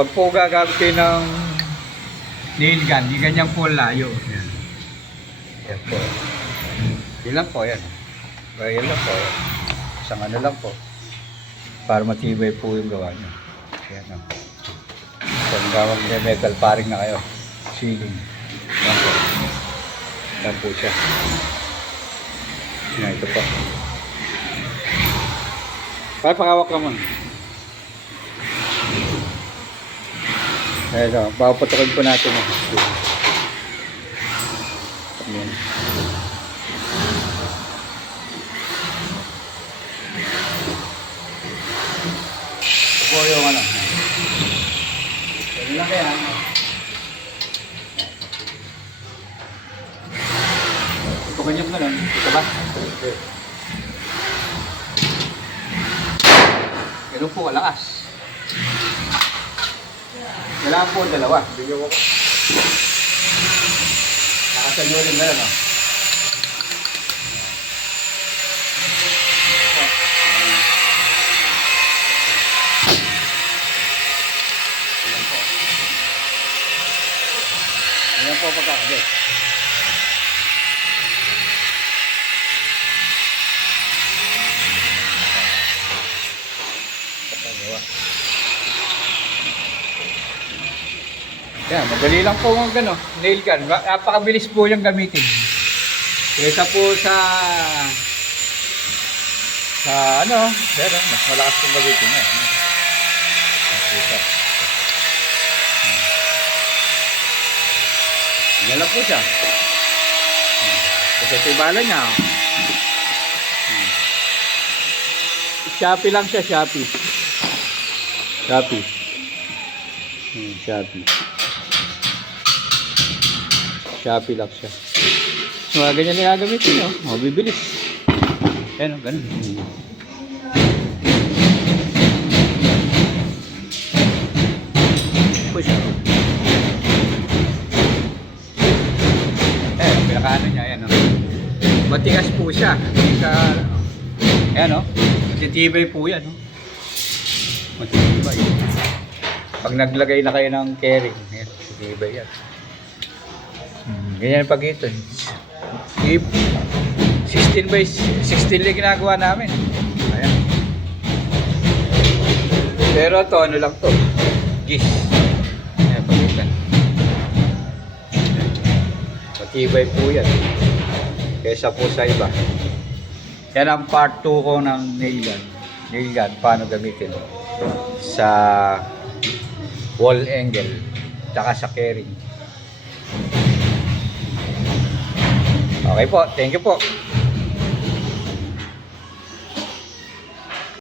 Pag po gagamit kayo ng nail gun, di ganyan po layo. Yan. Yan po. Yan lang po, yan. Yan lang po. Isang ano lang po. Para matibay po yung gawa nyo. Yan o. Kung gawag niya metal paring na kayo. Ceiling. Yan po. Yan po siya. Yan, ito po. Para pakawak naman. Ito, papaputokin po natin. Yan. Ito po yung ano. Ganun lang kaya. Putokin niyo po ganun. Ito ba? Ganun po, kalakas. Kailangan po dalawa. Bigyan ko. Nakasan nyo rin meron, oh. Ayan po. Ayan po pagkakabit. Yan, madali lang po ang gano, nail gun. Napakabilis po yung gamitin. Kesa po sa sa ano, pero mas malakas pong gamitin yan. Kesa. Hmm. Yan lang po siya. Hmm. Kasi ito yung niya. Hmm. Shopee lang siya, Shopee. Shopee. Hmm, Shopee. Shopee lang siya. Mga ganyan na gagamitin nyo. O, bibilis. Ayan o, ganun. Push. Ayan, pinakaano niya. Ayan o. Matigas po siya. Hindi ka... Ayan o. Matitibay po yan o. Matitibay. Pag naglagay na kayo ng carry, ayan, matitibay yan. Hmm, ganyan pag ito. If 16 by 16 lang ginagawa namin. Ayan. Pero to ano lang to. Gis. Ayan pag ito. Matibay po yan. Kesa po sa iba. Yan ang part 2 ko ng nail gun. Nail gun, paano gamitin. Sa wall angle. Tsaka sa carrying. Okay po, thank you po.